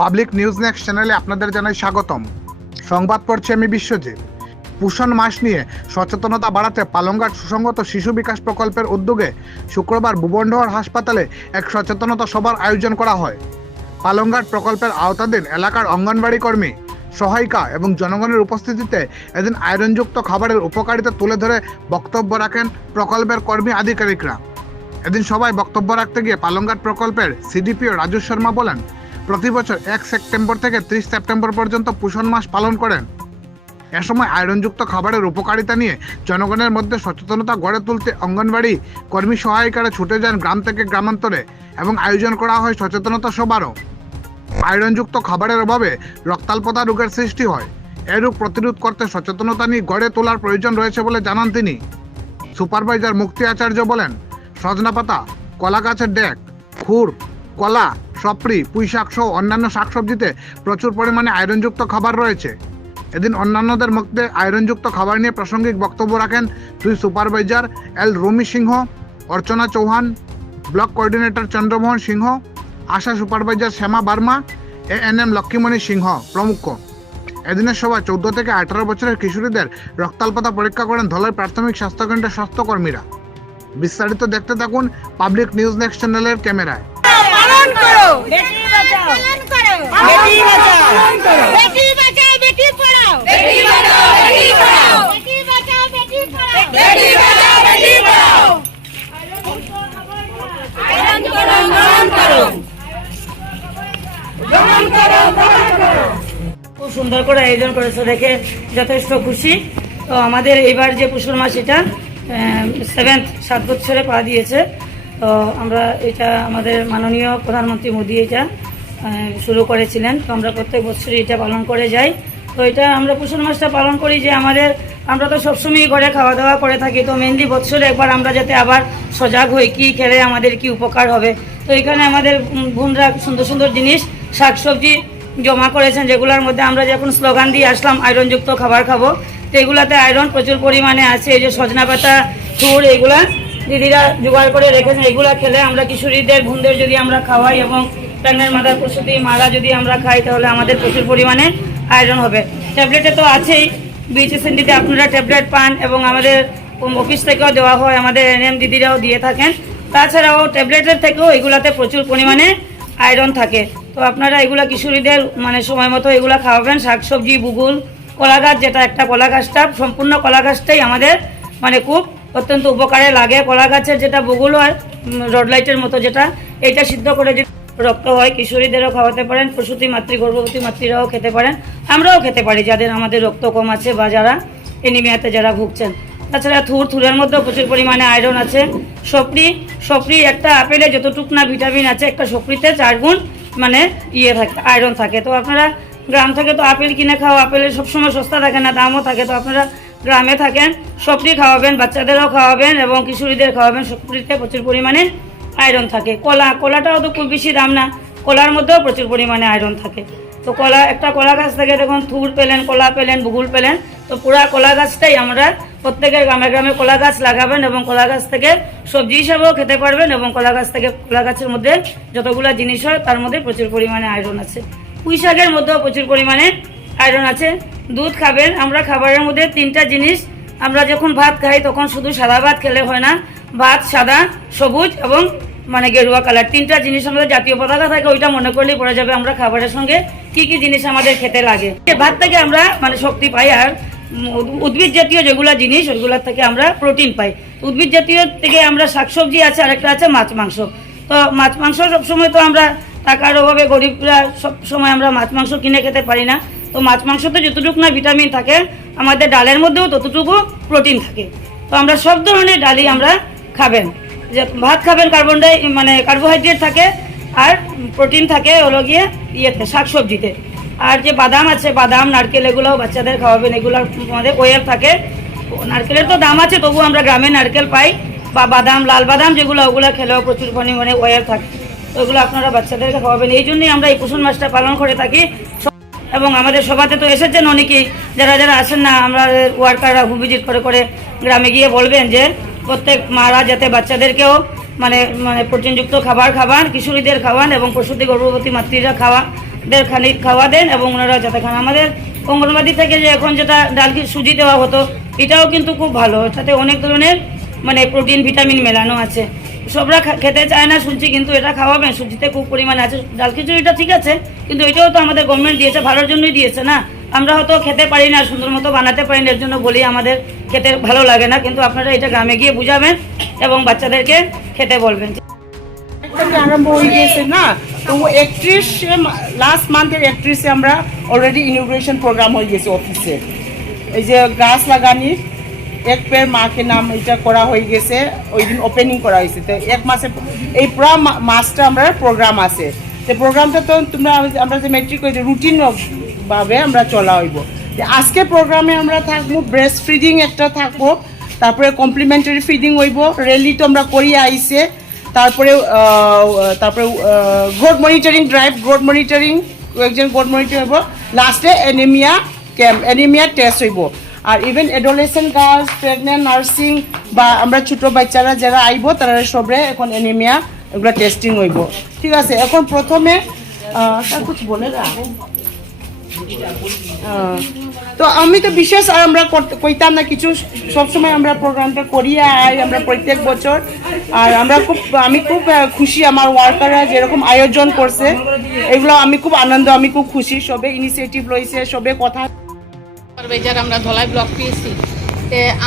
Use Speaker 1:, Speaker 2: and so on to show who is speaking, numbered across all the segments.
Speaker 1: Public news next চ্যানেলে আপনাদের জানাই স্বাগতম। সংবাদ পড়ছি আমি বিশ্বজিৎ। পুষণ মাস নিয়ে সচেতনতা বাড়াতে পালংঘাট সুসংগত শিশু বিকাশ প্রকল্পের উদ্যোগে শুক্রবার ভুবনডোহার হাসপাতালে এক সচেতনতা সভার আয়োজন করা হয়। পালংঘাট প্রকল্পের আওতাধীন এলাকার অঙ্গনবাড়ি কর্মী, সহায়িকা এবং জনগণের উপস্থিতিতে এদিন আয়রনযুক্ত খাবারের উপকারিতা তুলে ধরে বক্তব্য রাখেন প্রকল্পের কর্মী আধিকারিকরা। এদিন সবাই বক্তব্য রাখতে গিয়ে পালংঘাট প্রকল্পের সিডিপিও রাজু শর্মা বলেন প্রতি বছর এক সেপ্টেম্বর থেকে ত্রিশ সেপ্টেম্বর পর্যন্ত পুষণ মাস পালন করেন। এ সময় আয়রনযুক্ত খাবারের উপকারিতা নিয়ে জনগণের মধ্যে সচেতনতা গড়ে তুলতে অঙ্গনবাড়ি কর্মী সহায়িকারা ছুটে যান গ্রাম থেকে গ্রামান্তরে এবং আয়োজন করা হয় সচেতনতা সবারও আয়রনযুক্ত খাবারের অভাবে রক্তাল্পতা রোগের সৃষ্টি হয়। এ রোগ প্রতিরোধ করতে সচেতনতা নিয়ে গড়ে তোলার প্রয়োজন রয়েছে বলে জানান তিনি। সুপারভাইজার মুক্তি আচার্য বলেন, সজনা পাতা কলা গাছের ডেক, খুর, কলা সপরি পুঁই শাক সহ অন্যান্য শাকসবজিতে প্রচুর পরিমাণে আয়রনযুক্ত খাবার রয়েছে। এদিন অন্যান্যদের মধ্যে আয়রনযুক্ত খাবার নিয়ে প্রাসঙ্গিক বক্তব্য রাখেন দুই supervisor L Romi Singh, Archana Chauhan, block coordinator Chandramohan Singh, Asha supervisor Shyama Barma, A N M Lakshmimoni Singh প্রমুখ। এদিনের সভায় চৌদ্দ থেকে আঠারো বছরের কিশোরীদের রক্তাল্পতা পরীক্ষা করেন ধলাই প্রাথমিক স্বাস্থ্যকেন্দ্রের স্বাস্থ্যকর্মীরা। বিস্তারিত দেখতে থাকুন পাবলিক নিউজ নেক্সট চ্যানেলের ক্যামেরায়।
Speaker 2: পালন
Speaker 3: বেটি বাঁচাও।
Speaker 2: করো।
Speaker 3: বেটি বাঁচাও।
Speaker 2: বেটি বাঁচাও বেটি পড়াও।
Speaker 3: বেটি বাঁচাও বেটি পড়াও।
Speaker 2: বেটি বাঁচাও বেটি পড়াও।
Speaker 3: বেটি বাঁচাও বেটি পড়াও। আয়রন করো গ্রহণ করো। গ্রহণ করো গ্রহণ করো।
Speaker 4: খুব সুন্দর করে আয়োজন করেছে দেখে যথেষ্ট খুশি। তো আমাদের এবার যে পুষুর মাস এটা সেভেন্থ সাত বছরে পা দিয়েছে। তো আমরা এটা আমাদের মাননীয় প্রধানমন্ত্রী মোদী এটা শুরু করেছিলেন। তো আমরা প্রত্যেক বছরই এটা পালন করে যাই। তো এটা আমরা পুষুর মাসটা পালন করি যে আমাদের, আমরা তো সবসময় ঘরে খাওয়া দাওয়া করে থাকি। তো মেনলি বছরে একবার আমরা যাতে আবার সজাগ হই, কী খেলে আমাদের কি উপকার হবে। তো এখানে আমাদের বোনরা সুন্দর সুন্দর জিনিস, শাকসবজি জমা করেছেন, যেগুলোর মধ্যে আমরা যখন স্লোগান দিয়ে আসলাম, আয়রনযুক্ত খাবার খাব, তো এগুলাতে আয়রন প্রচুর পরিমাণে আছে, এই যে সজনা পাতা চুর এগুলা দিদিরা জোগাড় করে রেখেছেন, এগুলো খেলে আমরা কিশোরীদের বোনদের যদি আমরা খাওয়াই এবং প্রেগনেন্ট মাদার প্রসূতি মারা যদি আমরা খাই, তাহলে আমাদের প্রচুর পরিমাণে আয়রন হবে। ট্যাবলেটে তো আছেই বিএইচএসএনডিতে আপনারা ট্যাবলেট পান এবং আমাদের অফিস থেকেও দেওয়া হয়, আমাদের এনএম দিদিরাও দিয়ে থাকেন। তাছাড়াও ট্যাবলেটের থেকেও এগুলাতে প্রচুর পরিমাণে আয়রন থাকে। তো আপনারা এগুলা কিশোরীদের মানে সময় মতো এগুলা খাওয়াবেন? শাকসবজি বুগুল কলা গাছ যেটা একটা কলা গাছটা সম্পূর্ণ কলা গাছটাই আমাদের মানে খুব অত্যন্ত উপকারে লাগে কলা গাছের যেটা বগুল হয় রড লাইটের মতো যেটা, এটা সিদ্ধ করে যে রক্ত হয়, কিশোরীদেরও খাওয়াতে পারেন, প্রসূতি মাতৃ, গর্ভবতী মাতৃরাও খেতে পারেন, আমরাও খেতে পারি যাদের আমাদের রক্ত কম আছে বা যারা এনিমিয়াতে যারা ভুগছেন। তাছাড়া থুর, থুরের মধ্যেও প্রচুর পরিমাণে আয়রন আছে। সপরি সপরি একটা আপেলে যতটুক না ভিটামিন আছে, একটা সপরিতে চার গুণ মানে ইয়ে থাকে, আয়রন থাকে। তো আপনারা গ্রাম থেকে তো আপেল কিনে খাওয়া আপেলের সবসময় সস্তা থাকে না, দামও থাকে। তো আপনারা গ্রামে থাকেন সপরি খাওয়াবেন, বাচ্চাদেরও খাওয়াবেন এবং কিশোরীদের খাওয়াবেন। সপরিতে প্রচুর পরিমাণে আয়রন থাকে। কলা, কলাটাও তো খুব বেশি দাম না। কলার মধ্যেও প্রচুর পরিমাণে আয়রন থাকে। তো কলা, একটা কলা গাছ থেকে দেখুন, থুর পেলেন, কলা পেলেন বুগুল পেলেন। তো পুরা কলা গাছটাই আমরা প্রত্যেকের গ্রামে গ্রামে কলা গাছ লাগাবেন এবং কলা গাছ থেকে সবজি হিসাবেও খেতে পারবেন এবং কলা গাছ থেকে কলা গাছের মধ্যে যতগুলো জিনিস হয়, তার মধ্যে প্রচুর পরিমাণে আয়রন আছে। পুঁই শাকের মধ্যেও প্রচুর পরিমাণে আয়রন আছে, দুধ খাবেন, আমরা খাবারের মধ্যে তিনটা জিনিস, আমরা যখন ভাত খাই তখন শুধু সাদা ভাত খেলে হয় না, ভাত সাদা, সবুজ এবং মানে গেরুয়া কালার। তিনটা জিনিস আমাদের জাতীয় পতাকা থাকে, ওইটা মনে করলেই পড়ে যাবে আমরা খাবারের সঙ্গে, কি কি জিনিস আমাদের খেতে লাগে। ভাত থেকে আমরা মানে শক্তি পাই আর উদ্ভিদ জাতীয় যেগুলো জিনিস, ওইগুলোর থেকে আমরা প্রোটিন পাই। উদ্ভিদ জাতীয় থেকে আমরা শাকসবজি আছে, আরেকটা আছে মাছ মাংস। তো মাছ মাংস সবসময় তো আমরা টাকার অভাবে গরিবরা সব সময় আমরা মাছ মাংস কিনে খেতে পারি না। তো মাছ মাংসতে যতটুকু না ভিটামিন থাকে, আমাদের ডালের মধ্যেও ততটুকু প্রোটিন থাকে। তো আমরা সব ধরনের ডালই আমরা খাবেন। যে ভাত খাবেন কার্বন ডাই মানে কার্বোহাইড্রেট থাকে, আর প্রোটিন থাকে হলো গিয়ে ইয়েতে, শাকসবজিতে। আর যে বাদাম আছে, বাদাম, নারকেল এগুলোও বাচ্চাদের খাওয়াবেন, এগুলো আমাদের ওয়েল থাকে। নারকেলের তো দাম আছে তবু আমরা গ্রামে নারকেল পাই, বা বাদাম, লাল বাদাম যেগুলো, ওগুলো খেলেও প্রচুর পরিমাণে ওয়েল থাকে। তো ওগুলো আপনারা বাচ্চাদেরকে খাওয়াবেন। এই জন্যই আমরা এই পোষণ মাসটা পালন করে থাকি। এবং আমাদের সভাতে তো এসেছেন অনেকেই। যারা যারা আসেন না, আমরা ওয়ার্কাররা ভিজিট করে করে গ্রামে গিয়ে বলবেন যে, প্রত্যেক মারা যাতে বাচ্চাদেরকেও মানে মানে প্রোটিনযুক্ত খাবার খাওয়ান, কিশোরীদের খাওয়ান এবং প্রসূতি গর্ভবতী মাতৃরা খাওয়া, দের খানি খাওয়া দেন এবং ওনারা যাতে খান। আমাদের অঙ্গনবাড়ি থেকে যে এখন যেটা ডালকি সুজি দেওয়া হতো, এটাও কিন্তু খুব ভালো। এটাতে অনেক ধরনের মানে প্রোটিন, ভিটামিন মেলানো আছে। সবরা খেতে চায় না শুনছি, কিন্তু এটা খাওয়াবেন। সুজিতে খুব পরিমাণে আছে। ডাল খিচুড়িটা ঠিক আছে, কিন্তু এটাও তো আমাদের গভর্নমেন্ট দিয়েছে, ভালোর জন্যই দিয়েছে না? আমরা হয়তো খেতে পারি না, সুন্দর মতো বানাতে পারি না, এর জন্য বলি আমাদের খেতে ভালো লাগে না, কিন্তু আপনারা এটা গ্রামে গিয়ে বুঝাবেন এবং বাচ্চাদেরকে খেতে বলবেন।
Speaker 5: একত্রিশে লাস্ট মান্থের একত্রিশে আমরা অলরেডি ইনোগ্রেশন প্রোগ্রাম হয়ে গেছে অফিসে এই যে গাছ লাগানির এক পের মাকে নাম এটা করা হয়ে গেছে, ওই দিন ওপেনিং করা হয়েছে। তো এক মাসে, এই পুরা মাসটা আমরা প্রোগ্রাম আছে। তো প্রোগ্রামটা তো তোমরা, আমরা যে মেট্রিক হয়েছে রুটিন ভাবে আমরা চলা হইব। আজকে প্রোগ্রামে আমরা থাকব ব্রেস্ট ফিডিং একটা থাকব, তারপরে কমপ্লিমেন্টারি ফিডিং হইব র্যালি তো আমরা করিয়ে আইছে তারপরে তারপরে growth monitoring drive growth monitoring একজন গ্রোথ মনিটরিং হইব। লাস্টে অ্যানিমিয়া ক্যাম্প অ্যানিমিয়া টেস্ট হইব। আর even adolescent girls pregnant nursing বা আমরা ছোট বাচ্চারা যারা আইব, তারা সবরে এখন অ্যানিমিয়া এগুলো টেস্টিং হইব। ঠিক আছে, এখন প্রথমে কিছু বলে না। তো আমি তো বিশেষ আর আমরা কইতাম না কিছু সবসময় আমরা প্রোগ্রামটা করিয়ে আই আমরা প্রত্যেক বছর। আর আমরা খুব, আমি খুব খুশি আমার ওয়ার্কাররা যেরকম আয়োজন করছে, এগুলো আমি খুব আনন্দ, আমি খুব খুশি, সবে ইনিশিয়েটিভ লইছে, সবে কথা
Speaker 6: সুপারভাইজার আমরা ধলাই ব্লক পেয়েছি।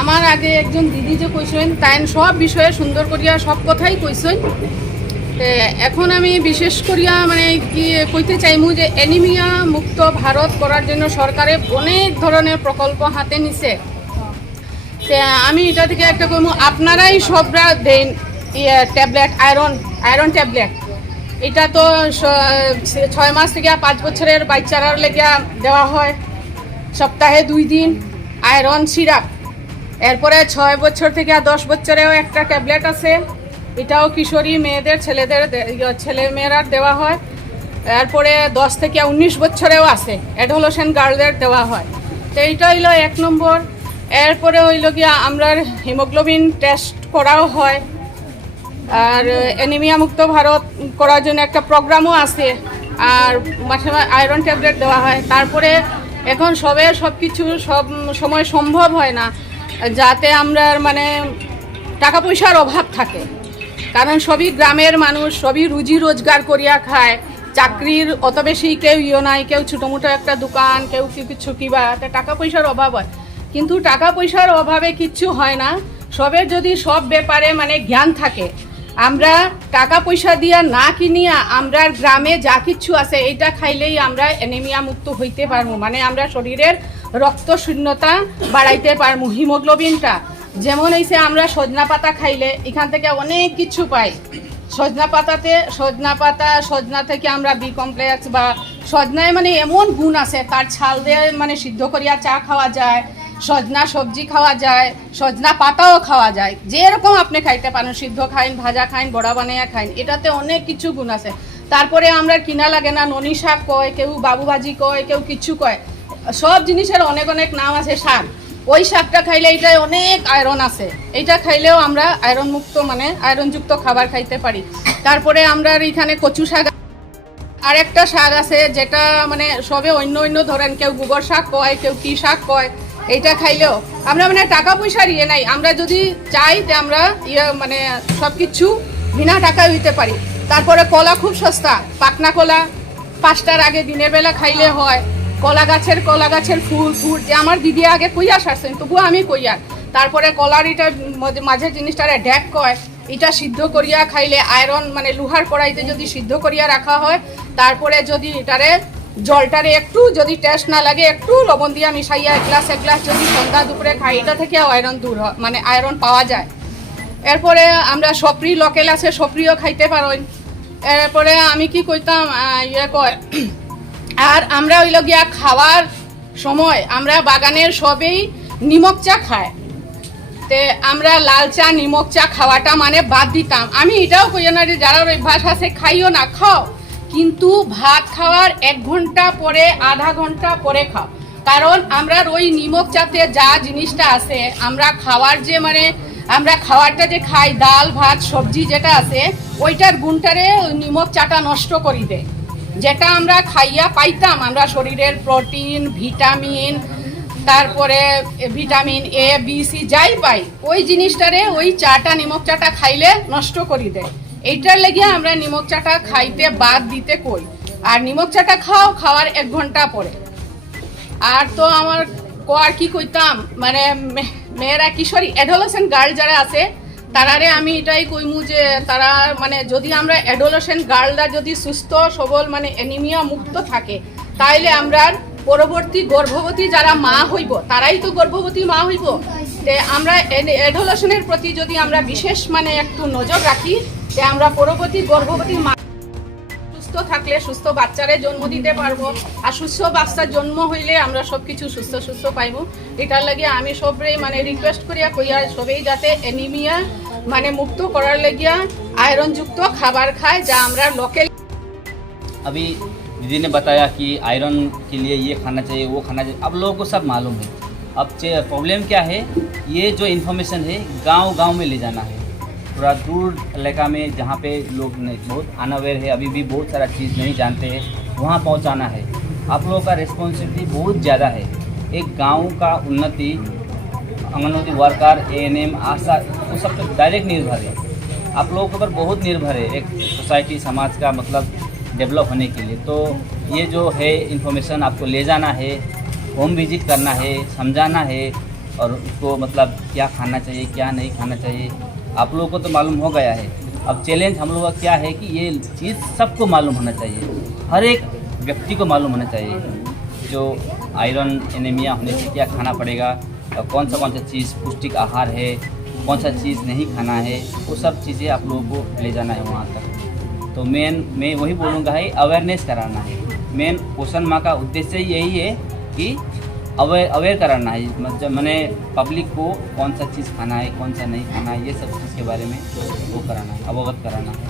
Speaker 6: আমার আগে একজন দিদি যে কইছেন তাই সব বিষয়ে সুন্দর করিয়া সব কথাই কইছেন। তে এখন আমি বিশেষ করিয়া মানে কি কইতে চাইমু যে অ্যানিমিয়া মুক্ত ভারত করার জন্য সরকারে অনেক ধরনের প্রকল্প হাতে নিছে। আমি এটা থেকে একটা কইমু, আপনারাই সবরা দেন ইয়ে ট্যাবলেট, আয়রন আয়রন ট্যাবলেট। এটা তো ছয় মাস থেকে পাঁচ বছরের বাচ্চারার লেগে দেওয়া হয়। সপ্তাহে দুই দিন আয়রন সিরাপ। এরপরে ছয় বছর থেকে আর দশ বছরেও একটা ট্যাবলেট আছে। এটাও কিশোরী মেয়েদের ছেলেদের ইয়ে, ছেলে মেয়েরার দেওয়া হয়। এরপরে দশ থেকে উনিশ বছরেও আছে। অ্যাডোলসেন্ট গার্লদের দেওয়া হয়। তো এইটা হইল এক নম্বর। এরপরে হইল গিয়া আমরা হিমোগ্লোবিন টেস্ট করাও হয়। আর অ্যানিমিয়া মুক্ত ভারত করার জন্য একটা প্রোগ্রামও আছে। আর মাসে আয়রন ট্যাবলেট দেওয়া হয়। তারপরে এখন সবে সব কিছু সব সময় সম্ভব হয় না, যাতে আমরা মানে টাকা পয়সার অভাব থাকে। কারণ সবই গ্রামের মানুষ, সবই রুজি রোজগার করিয়া খায়। চাকরির অত বেশি কেউ ইয়ে নাই, কেউ ছোটো মোটো একটা দোকান, কেউ কিছু কিবা তা টাকা পয়সার অভাব হয়। কিন্তু টাকা পয়সার অভাবে কিচ্ছু হয় না। সবের যদি সব ব্যাপারে মানে জ্ঞান থাকে আমরা টাকা পয়সা দিয়া না কিনিয়া আমরা গ্রামে যা কিছু আছে এটা খাইলেই আমরা অ্যানিমিয়া মুক্ত হইতে পারব মানে আমরা শরীরের রক্ত শূন্যতা বাড়াইতে পারব হিমোগ্লোবিনটা। যেমন হইছে আমরা সজনা পাতা খাইলে, এখান থেকে অনেক কিছু পাই। সজনা পাতাতে, সজনা পাতা, সজনা থেকে আমরা বি কমপ্লেক্স বা সজনায় মানে এমন গুণ আছে, তার ছাল দিয়ে মানে সিদ্ধ করিয়া চা খাওয়া যায় সজনা সবজি খাওয়া যায়, সজনা পাতাও খাওয়া যায়। যেরকম আপনি খাইতে পারেন, সিদ্ধ খাইন, ভাজা খাইন, বড়া বানাইয়া খাইন, এটাতে অনেক কিছু গুণ আছে। তারপরে আমরা কিনা লাগে না, ননি শাক কয়, কেউ বাবু ভাজি কয়, কেউ কিছু কয়। সব জিনিসের অনেক অনেক নাম আছে শাক ওই শাকটা খাইলে এটায় অনেক আয়রন আছে। এইটা খাইলেও আমরা আয়রন মুক্ত মানে আয়রনযুক্ত খাবার খাইতে পারি। তারপরে আমরা এখানে কচু শাক আর একটা শাক আছে যেটা মানে সবে অন্য অন্য ধরেন, কেউ গোবর শাক কয়, কেউ কি শাক কয়। এইটা খাইলেও। আমরা মানে টাকা পয়সার ইয়ে নাই। আমরা যদি চাই যে আমরা ইয়ে মানে সব কিছু বিনা টাকায় হইতে পারি। তারপরে কলা খুব সস্তা। পাকনা কলা পাঁচটার আগে দিনের বেলা খাইলে হয়। কলা গাছের কলা গাছের ফুল ফুল যে আমার দিদি আগে কইয়া সারছেন তবুও আমি কইয়ার তারপরে কলার এটা মাঝে জিনিসটারে ড্যাক কয় এটা সিদ্ধ করিয়া খাইলে আয়রন মানে লোহার কড়াইতে যদি সিদ্ধ করিয়া রাখা হয় তারপরে যদি এটারে জলটারে একটু যদি টেস্ট না লাগে, একটু লবণ দিয়া মিশাইয়া এক গ্লাস এক গ্লাস যদি সন্ধ্যা দুপুরে খাই, এটা থেকে আয়রন দূর হয় মানে আয়রন পাওয়া যায়। এরপরে আমরা সপ্রি লোকেল আছে সপ্রিও খাইতে পারেন এরপরে আমি কি কইতাম ইয়ে কয়, আর আমরা ওই গিয়া খাওয়ার সময় আমরা বাগানের সবেই নিমক চা খায় তে আমরা লাল চা, নিমক চা খাওয়াটা মানে বাদ দিতাম। আমি এটাও কই না যে যারা অভ্যাস আছে, খাইও না, খাও। কিন্তু ভাত খাওয়ার এক ঘণ্টা পরে, আধা ঘণ্টা পরে খাও। কারণ আমরা ওই নিমক চাতে যা জিনিসটা আছে, আমরা খাওয়ার যে মানে আমরা খাওয়ারটা যে খাই, ডাল, ভাত, সবজি যেটা আছে, ওইটার গুণটারে ওই নিমক চাটা নষ্ট করি দেয়। যেটা আমরা খাইয়া পাইতাম, আমরা শরীরের প্রোটিন, ভিটামিন, তারপরে ভিটামিন এ বি সি যাই পাই, ওই জিনিসটারে, ওই চাটা, নিমক চাটা খাইলে নষ্ট করি দেয়। এইটার লেগে আমরা নিমক চাটা খাইতে বাদ দিতে কই। আর নিমক চাটা খাও, খাওয়ার এক ঘণ্টা পরে। আর তো আমার কো আর কি কইতাম মানে মেয়েরা কিশোরী অ্যাডোলেসেন্ট গার্ল যারা আছে, তারারে আমি এটাই কইমু যে তারা মানে যদি আমরা অ্যাডোলেসেন্ট গার্লরা যদি সুস্থ, সবল মানে অ্যানিমিয়া মুক্ত থাকে, তাইলে আমরা পরবর্তী গর্ভবতী যারা মা হইব, তারাই তো গর্ভবতী মা হইব। তে আমরা অ্যাডোলেশনের প্রতি যদি আমরা বিশেষ মানে একটু নজর রাখি যে আমরা পরবর্তী গর্ভবতী মা সুস্থ থাকলে সুস্থ বাচ্চারে জন্ম দিতে পারব, আর সুস্থ বাচ্চার জন্ম হইলে আমরা সব কিছু সুস্থ সুস্থ পাইব। এটার লাগে আমি সবরে মানে রিকোয়েস্ট করিয়া কইয়া সবেই যাতে অ্যানিমিয়া মানে মুক্ত করার লাগিয়া আয়রনযুক্ত খাবার খায়, যা আমরা লোকেল
Speaker 7: अभी दीदी ने बताया कि आयरन के लिए ये खाना चाहिए, वो खाना चाहिए। अब लोगों को सब मालूम है। अब प्रॉब्लम क्या है? ये जो इन्फॉर्मेशन है गाँव गाँव में ले जाना है। थोड़ा दूर इलाका में जहाँ पे लोग बहुत अनअवेयर है, अभी भी बहुत सारा चीज़ नहीं जानते हैं, वहाँ पहुँचाना है। आप लोगों का रिस्पॉन्सिबिलिटी बहुत ज़्यादा है। एक गाँव का उन्नति anganwadi worker A N M ASHA, वो सब डायरेक्ट निर्भर है। आप लोगों के ऊपर बहुत निर्भर है। एक सोसाइटी समाज का मतलब डेवलप होने के लिए। तो ये जो है इन्फॉर्मेशन आपको ले जाना है होम विज़िट करना है, समझाना है, और उसको मतलब क्या खाना चाहिए, क्या नहीं खाना चाहिए, आप लोगों को तो मालूम हो गया है। अब चैलेंज हम लोग का क्या है कि ये चीज़ सबको मालूम होना चाहिए। हर एक व्यक्ति को मालूम होना चाहिए जो आयरन एनीमिया होने से क्या खाना पड़ेगा, और कौन सा कौन सा चीज़ पौष्टिक आहार है कौन सा चीज़ नहीं खाना है, वो सब चीज़ें आप लोगों को ले जाना है वहाँ तक। तो मेन मैं वही बोलूँगा है अवेयरनेस कराना है। मेन पोषण माह का उद्देश्य यही है कि अवेयर अवेयर कराना है। मतलब मैंने पब्लिक को कौन सा चीज़ खाना है कौन सा नहीं खाना है ये सब चीज़ के बारे में वो कराना है अवगत कराना है।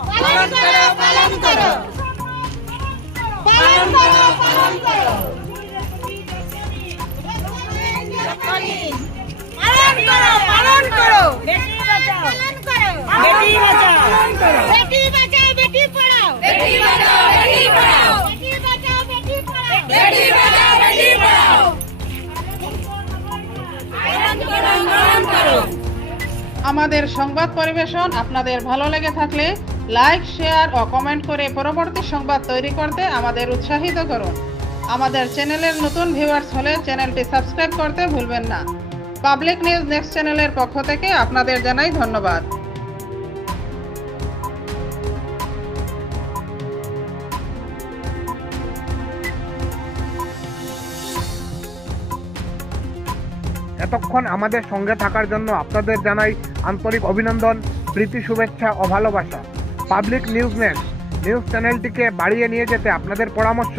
Speaker 2: पालन करो। पालन करो। पालन करो पालन करो। পালন করো পালন করো পালন করো। পালন করো পালন করো। পালন করো পালন করো। বেটি বাঁচাও বেটি বাঁচাও বেটি বাঁচাও বেটি পড়াও।
Speaker 3: বেটি বাঁচাও বেটি পড়াও।
Speaker 2: বেটি বাঁচাও বেটি পড়াও।
Speaker 3: বেটি বাঁচাও বেটি পড়াও। আয়রন করো গ্রহণ করো।
Speaker 6: আমাদের সংবাদ পরিবেশন আপনাদের ভালো লেগে থাকলে লাইক শেয়ার ও কমেন্ট করে পরবর্তী সংবাদ তৈরি করতে আমাদের উৎসাহিত করুন। আমাদের চ্যানেলের নতুন ভিউয়ার্স হলে চ্যানেলটি সাবস্ক্রাইব করতে ভুলবেন না। পাবলিক নিউজ নেক্সট চ্যানেলের পক্ষ থেকে আপনাদের জানাই ধন্যবাদ।
Speaker 1: এতক্ষণ আমাদের সঙ্গে থাকার জন্য আপনাদের জানাই আন্তরিক অভিনন্দন, প্রীতি, শুভেচ্ছা ও ভালোবাসা। পাবলিক নিউজ নেট নিউজ চ্যানেলটিকে বাড়িয়ে নিয়ে যেতে আপনাদের পরামর্শ।